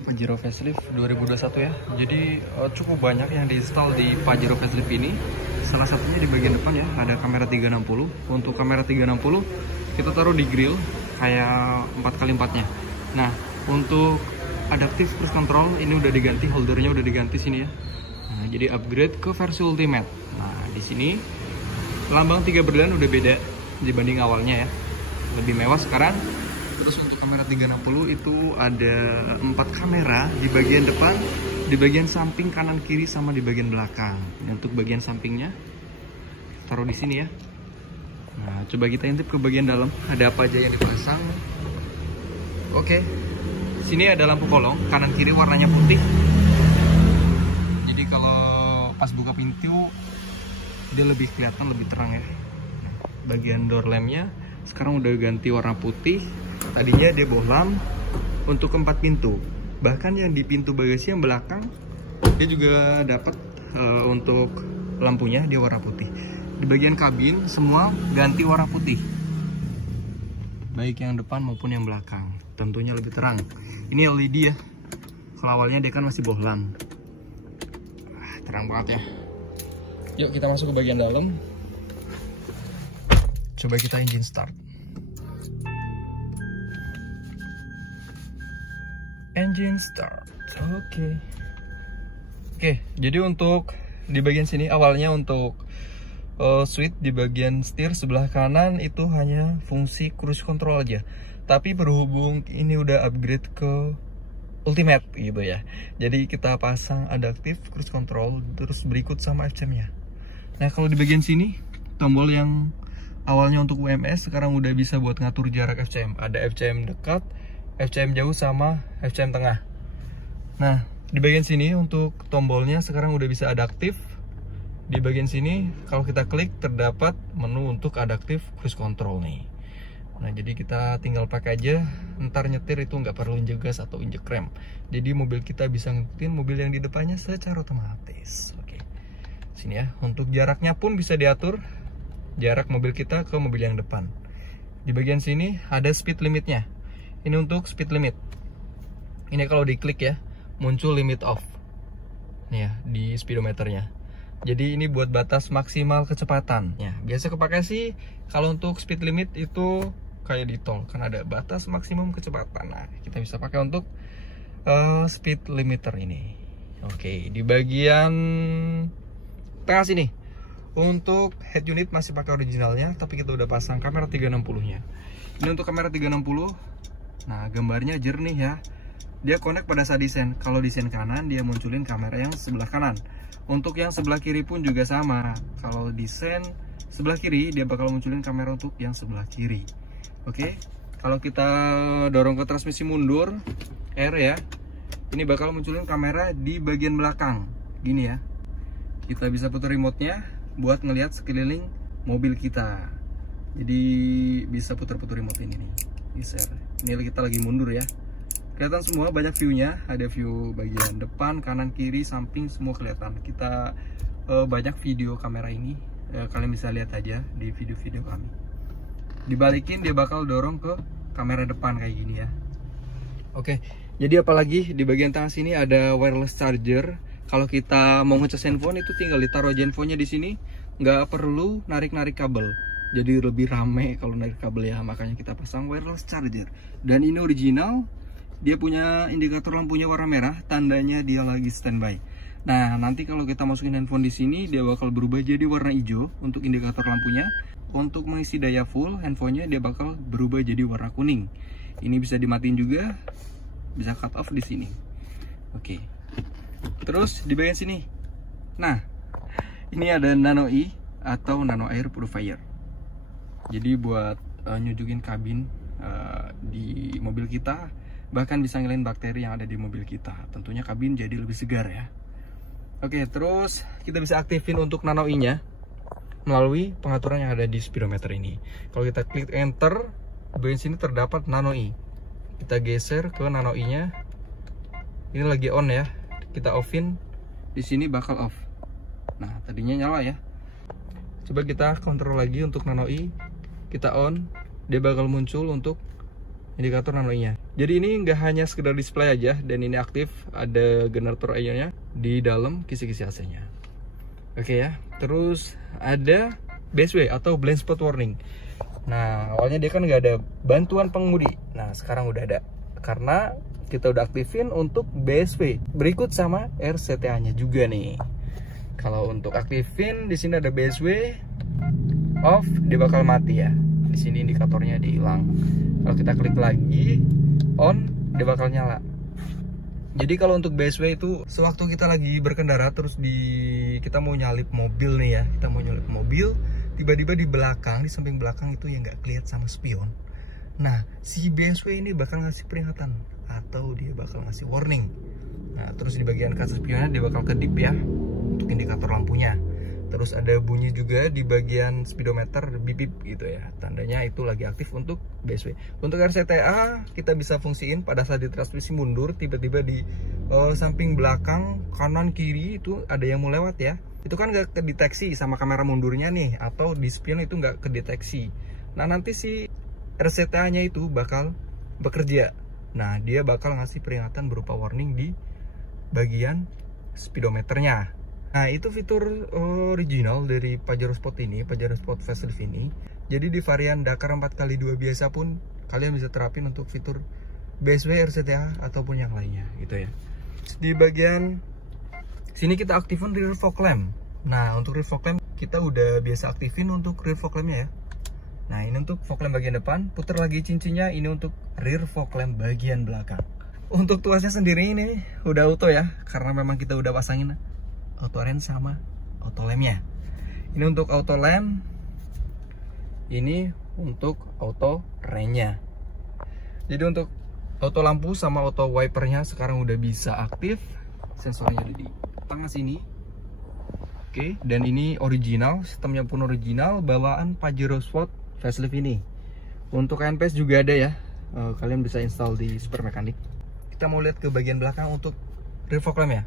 Pajero facelift 2021 ya. Jadi cukup banyak yang diinstal di Pajero facelift ini. Salah satunya di bagian depan ya, ada kamera 360. Untuk kamera 360 kita taruh di grill kayak 4x4-nya. Nah, untuk adaptive cruise control ini udah diganti, holdernya udah diganti sini ya. Nah, jadi upgrade ke versi ultimate. Nah, di sini lambang 3 berlian udah beda dibanding awalnya ya. Lebih mewah sekarang. Terus untuk kamera 360 itu ada 4 kamera di bagian depan, di bagian samping kanan kiri sama di bagian belakang. Ini untuk bagian sampingnya taruh di sini ya. Nah, coba kita intip ke bagian dalam, ada apa aja yang dipasang. Oke. Sini ada lampu kolong, kanan kiri warnanya putih. Jadi kalau pas buka pintu dia lebih kelihatan lebih terang ya. Bagian door lampnya sekarang udah ganti warna putih. Tadinya dia bohlam untuk 4 pintu. Bahkan yang di pintu bagasi yang belakang dia juga dapat untuk lampunya dia warna putih. Di bagian kabin semua ganti warna putih. Baik yang depan maupun yang belakang. Tentunya lebih terang. Ini LED ya. Kalau awalnya dia kan masih bohlam. Terang banget ya. Yuk kita masuk ke bagian dalam. Coba kita engine start. Engine start. Oke, jadi untuk di bagian sini awalnya untuk switch di bagian setir sebelah kanan itu hanya fungsi cruise control aja. Tapi berhubung ini udah upgrade ke ultimate gitu ya. Jadi kita pasang adaptive cruise control terus berikut sama FCM-nya. Nah, kalau di bagian sini tombol yang awalnya untuk UMS sekarang udah bisa buat ngatur jarak FCM. Ada FCM dekat, FCM jauh sama FCM tengah. Nah, di bagian sini untuk tombolnya sekarang udah bisa adaptif. Di bagian sini kalau kita klik terdapat menu untuk adaptif cruise control nih. Nah, jadi kita tinggal pakai aja. Ntar nyetir itu nggak perlu injek gas atau injek rem. Jadi mobil kita bisa ngikutin mobil yang di depannya secara otomatis. Oke. Sini ya. Untuk jaraknya pun bisa diatur. Jarak mobil kita ke mobil yang depan. Di bagian sini ada speed limitnya. Ini untuk speed limit. Ini kalau diklik ya, muncul limit off. Nih ya, di speedometernya. Jadi ini buat batas maksimal kecepatan. Ya, biasa kepakai sih kalau untuk speed limit itu kayak di tol, kan ada batas maksimum kecepatan. Nah, kita bisa pakai untuk speed limiter ini. Oke, di bagian tengah sini. Untuk head unit masih pakai originalnya, tapi kita udah pasang kamera 360-nya. Ini untuk kamera 360. Nah, gambarnya jernih ya. Dia connect pada saat desain. Kalau desain kanan, dia munculin kamera yang sebelah kanan. Untuk yang sebelah kiri pun juga sama. Kalau desain sebelah kiri, dia bakal munculin kamera untuk yang sebelah kiri. Oke. Kalau kita dorong ke transmisi mundur, R ya, ini bakal munculin kamera di bagian belakang. Gini ya. Kita bisa putar remote-nya buat ngelihat sekeliling mobil kita. Jadi bisa putar-putar remote ini nih. Ini kita lagi mundur ya. Kelihatan semua, banyak view-nya. Ada view bagian depan, kanan, kiri, samping, semua kelihatan. Kita banyak video kamera ini. Kalian bisa lihat aja di video-video kami. Dibalikin dia bakal dorong ke kamera depan kayak gini ya. Oke, jadi apalagi di bagian tengah sini ada wireless charger. Kalau kita mau ngecas handphone itu tinggal ditaruh aja handphonenya di sini. Nggak perlu narik-narik kabel. Jadi lebih rame kalau narik kabel ya. Makanya kita pasang wireless charger. Dan ini original. Dia punya indikator lampunya warna merah, tandanya dia lagi standby. Nah, nanti kalau kita masukin handphone di sini, dia bakal berubah jadi warna hijau untuk indikator lampunya. Untuk mengisi daya full handphonenya, dia bakal berubah jadi warna kuning. Ini bisa dimatiin juga, bisa cut off di sini. Oke. Terus di bagian sini. Nah, ini ada Nano E atau Nano Air Purifier. Jadi buat nyujukin kabin di mobil kita. Bahkan bisa ngilangin bakteri yang ada di mobil kita. Tentunya kabin jadi lebih segar ya. Oke, terus kita bisa aktifin untuk Nano E-nya melalui pengaturan yang ada di speedometer ini. Kalau kita klik enter, di bagian sini terdapat Nano E. Kita geser ke Nano E-nya. Ini lagi on ya. Kita offin, di sini bakal off. Nah, tadinya nyala ya. Coba kita kontrol lagi untuk Nano E. Kita on, dia bakal muncul untuk indikator Nano E-nya. Jadi ini nggak hanya sekedar display aja, dan ini aktif, ada generator airnya di dalam kisi-kisi AC-nya. Oke ya, terus ada BSW atau blind spot warning. Nah, awalnya dia kan nggak ada bantuan pengemudi. Nah, sekarang udah ada, karena kita udah aktifin untuk BSW. Berikut sama RCTA-nya juga nih. Kalau untuk aktifin, di sini ada BSW off, dia bakal mati ya. Di sini indikatornya dihilang. Kalau kita klik lagi on, dia bakal nyala. Jadi kalau untuk BSW itu sewaktu kita lagi berkendara terus kita mau nyalip mobil nih ya, kita mau nyalip mobil, tiba-tiba di belakang, di samping belakang itu yang nggak kelihatan sama spion. Nah, si BSW ini bakal ngasih peringatan atau dia bakal ngasih warning. Nah, terus di bagian kaca spionnya dia bakal kedip ya untuk indikator lampunya. Terus ada bunyi juga di bagian speedometer, bip-bip gitu ya. Tandanya itu lagi aktif untuk BSW. Untuk RCTA kita bisa fungsiin pada saat di transmisi mundur, tiba-tiba di samping belakang, kanan, kiri itu ada yang mau lewat ya. Itu kan nggak kedeteksi sama kamera mundurnya nih, atau di spion itu nggak kedeteksi. Nah, nanti si RCTA-nya itu bakal bekerja. Nah, dia bakal ngasih peringatan berupa warning di bagian speedometernya. Nah, itu fitur original dari Pajero Sport ini, Pajero Sport Facelift ini. Jadi di varian Dakar 4x2 biasa pun kalian bisa terapin untuk fitur BSW, RCTA ataupun yang lainnya gitu ya. Di bagian sini kita aktifin rear fog lamp. Nah, untuk rear fog lamp kita udah biasa aktifin untuk rear fog lampnya ya. Nah, ini untuk fog lamp bagian depan, putar lagi cincinnya, ini untuk rear fog lamp bagian belakang. Untuk tuasnya sendiri ini udah auto ya, karena memang kita udah pasangin auto rain sama auto lampnya. Ini untuk auto lamp, ini untuk auto rainnya. Jadi untuk auto lampu sama auto wipernya sekarang udah bisa aktif. Sensornya ada di tengah sini. Oke, dan ini original, sistemnya pun original, bawaan Pajero Sport Facelift ini. Untuk NPS juga ada ya, kalian bisa install di Super Mechanic. Kita mau lihat ke bagian belakang untuk rear fog lamp ya.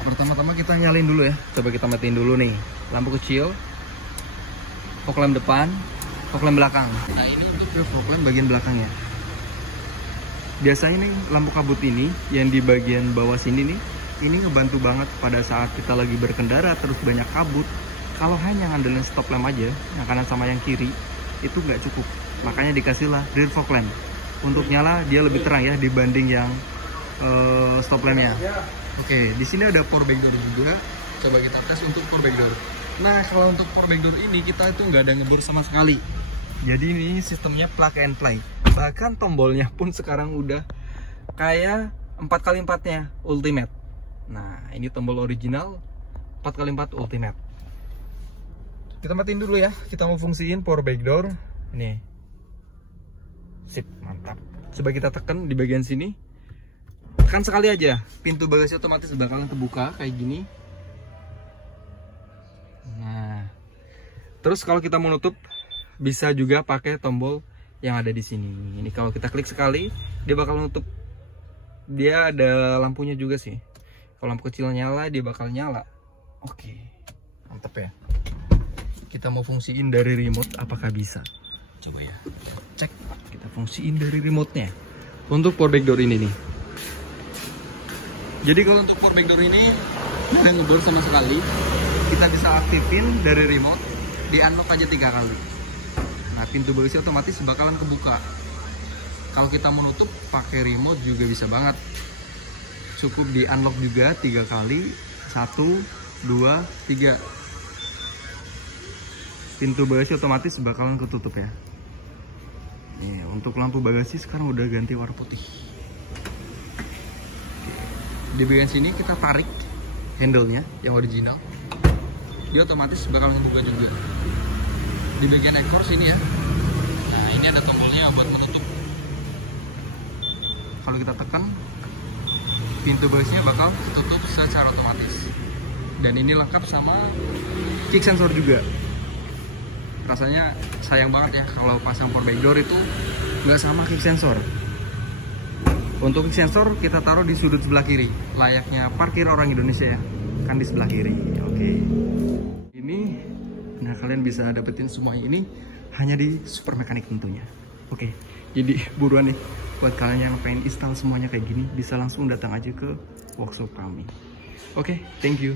Pertama-tama kita nyalain dulu ya. Coba kita matiin dulu nih lampu kecil, fog lamp depan, fog lamp belakang. Nah, ini untuk fog lamp bagian belakangnya. Biasanya nih lampu kabut ini yang di bagian bawah sini nih, ini ngebantu banget pada saat kita lagi berkendara terus banyak kabut. Kalau hanya ngandelin stop lamp aja, yang kanan sama yang kiri, itu nggak cukup. Makanya dikasihlah rear fog lamp. Untuk nyala dia lebih terang ya dibanding yang stop lampnya. Oke, di sini ada power back door juga. Coba kita tes untuk power back door. Nah, kalau untuk power back door ini kita itu nggak ada ngebor sama sekali. Jadi ini sistemnya plug and play. Bahkan tombolnya pun sekarang udah kayak 4x4-nya Ultimate. Nah, ini tombol original 4x4 Ultimate. Kita matiin dulu ya. Kita mau fungsiin power back door. Ini. Sip, mantap. Coba kita tekan di bagian sini. Tekan sekali aja, pintu bagasi otomatis bakalan kebuka kayak gini. Nah, terus kalau kita mau nutup bisa juga pakai tombol yang ada di sini. Ini kalau kita klik sekali, dia bakal nutup. Dia ada lampunya juga sih. Kalau lampu kecil nyala, dia bakal nyala. Oke, mantep ya. Kita mau fungsiin dari remote, apakah bisa? Coba ya, cek. Kita fungsiin dari remote-nya. Untuk power back door ini nih. Jadi kalau untuk power back door ini nggak ngebor sama sekali, kita bisa aktifin dari remote, di unlock aja 3 kali. Nah, pintu bagasi otomatis bakalan kebuka. Kalau kita menutup pakai remote juga bisa banget. Cukup di unlock juga 3 kali, 1, 2, 3. Pintu bagasi otomatis bakalan ketutup ya. Nih, untuk lampu bagasi sekarang udah ganti warna putih. Di bagian sini kita tarik handle-nya yang original, dia otomatis bakal ngebuka juga. Di bagian ekor sini ya, nah ini ada tombolnya buat menutup. Kalau kita tekan, pintu bagasinya bakal tutup secara otomatis. Dan ini lengkap sama kick sensor juga. Rasanya sayang banget ya kalau pasang power back door itu nggak sama kick sensor. Untuk sensor kita taruh di sudut sebelah kiri, layaknya parkir orang Indonesia ya, kan di sebelah kiri. Oke. Ini, nah kalian bisa dapetin semua ini hanya di Super Mechanic tentunya. Oke, Jadi buruan nih, buat kalian yang pengen install semuanya kayak gini, bisa langsung datang aja ke workshop kami. Oke, thank you.